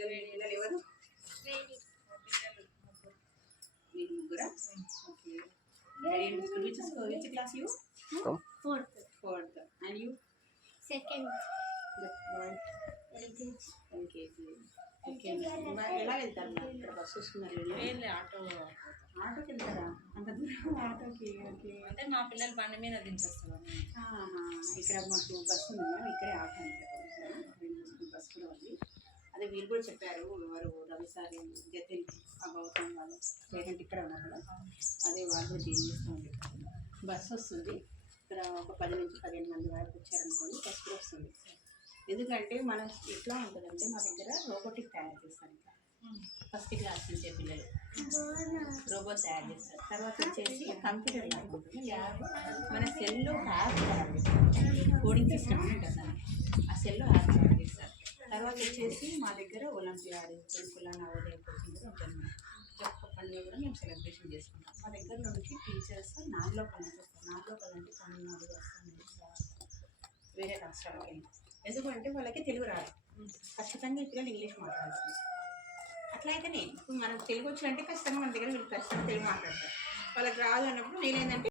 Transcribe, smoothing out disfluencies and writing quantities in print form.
పిల్లలు ఎవరు మీరు ముగ్గురా okay which class you fourth and you second LKG okay ఎలా వెళ్తారు మరి ఇక్కడ బస్సు వస్తున్నారు ఆటోకి వెళ్తారా అంత దూరం ఆటోకి ఓకే అంటే మా పిల్లలు బండి మీద దించేస్తారు ఇక్కడ మాకు బస్సు ఉంది మ్యామ్ ఇక్కడే ఆటో బస్సు కూడా ఉంది అదే వీళ్ళు కూడా చెప్పారు వారు రవి సార్ జతిన్ ఆ గౌతమ్ వాళ్ళు పేరెంట్ ఇక్కడ ఉన్నారు కదా అదే వాళ్ళు కూడా చేంజ్ చేస్తూ ఉంటారు బస్సు వస్తుంది ఇక్కడ ఒక 10 నుంచి 15 మంది వరకు వచ్చారనుకోండి బస్సు కూడా వస్తుంది ఎందుకంటే మనం ఎట్లా ఉంటుందంటే మా దగ్గర రోబోటిక్ తయారు చేస్తాను ఇంకా ఫస్ట్ క్లాస్ నుంచే పిల్లలు రోబోట్ తయారు చేస్తారు తర్వాత వచ్చేసి కంప్యూటర్ ల్యాబ్ ఉంటుంది ల్యాబ్ మన సెల్లో యాప్ తయారు చేస్తారు కోడింగ్ సిస్టమ్ అని ఉంటుంది ఆ సెల్లో యాప్ తయారు చేస్తారు తర్వాత వచ్చేసి మా దగ్గర ఒలింపియాడ్ గురుకుల నవోదయ కోచింగ్ కూడా ఉంటుంది ఒక్క పండుగ కూడా మేము సెలబ్రేషన్ చేసుకుంటాం మా దగ్గర నుంచి టీచర్స్ నార్లోకల్ నుంచి వస్తారు నార్లోకల్ అంటే తమిళనాడు వస్తాం వేరే రాష్ట్రాలకి వెళ్ళి ఎందుకంటే వాళ్ళకి తెలుగు రాదు ఖచ్చితంగా ఈ పిల్లలు ఇంగ్లీష్ మాట్లాడాల్సింది అట్లా అయితేనే ఇప్పుడు మనకు తెలుగు వచ్చినంటే ఖచ్చితంగా మన దగ్గర వీళ్ళు ఖచ్చితంగా తెలుగు మాట్లాడతారు వాళ్ళకి రాదు అన్నప్పుడు నేనేంటంటే